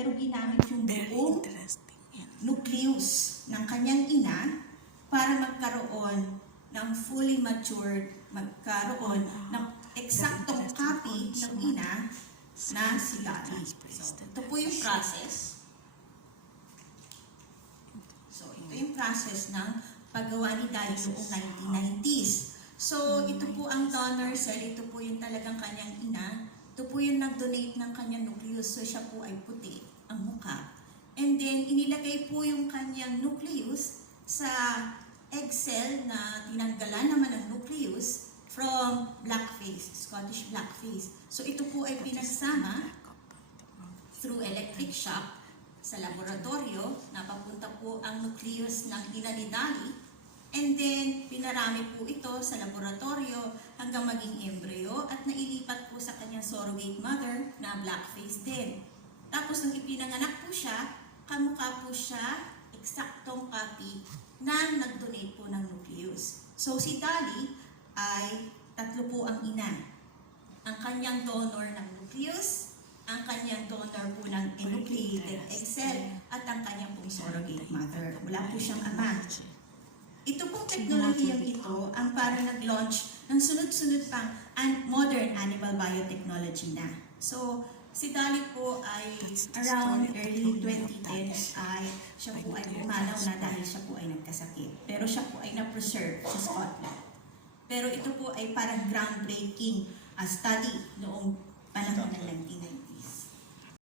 pero ginamit yung buong nucleus ng kanyang ina para magkaroon ng fully matured, magkaroon ng eksaktong copy ng ina na si Dolly. So, ito po yung process. So, ito yung process ng paggawa ni Dolly noong 1990s. So, ito po ang donor cell, ito po yung talagang kanyang ina. Ito po yung nag-donate ng kanyang nucleus, so siya po ay puti, ang mukha. And then, inilagay po yung kanyang nucleus sa egg cell na tinanggalan naman ng nucleus from blackface, Scottish blackface. So, ito po ay pinagsama through electric shock sa laboratorio, napapunta po ang nucleus ng ina ni Dolly. And then, pinarami po ito sa laboratorio hanggang maging embryo at nailipat po sa kanyang surrogate mother na blackface din. Tapos, nung ipinanganak po siya, kamukha po siya, eksaktong copy na nag-donate po ng nucleus. So, si Dolly ay tatlo po ang ina. Ang kanyang donor ng nucleus, ang kanyang donor po ng enucleated egg cell, at ang kanyang pong surrogate mother. Wala po siyang ama. Ito pong teknolohiyang ito ang parang nag-launch ng sunod-sunod pang modern animal biotechnology na. So, si Dolly po ay around early 2010s ay siya po ay pumanaw na dahil siya po ay nagkasakit. Pero siya po ay na-preserve sa Scotland. Pero ito po ay parang groundbreaking study noong panahon ng 1990.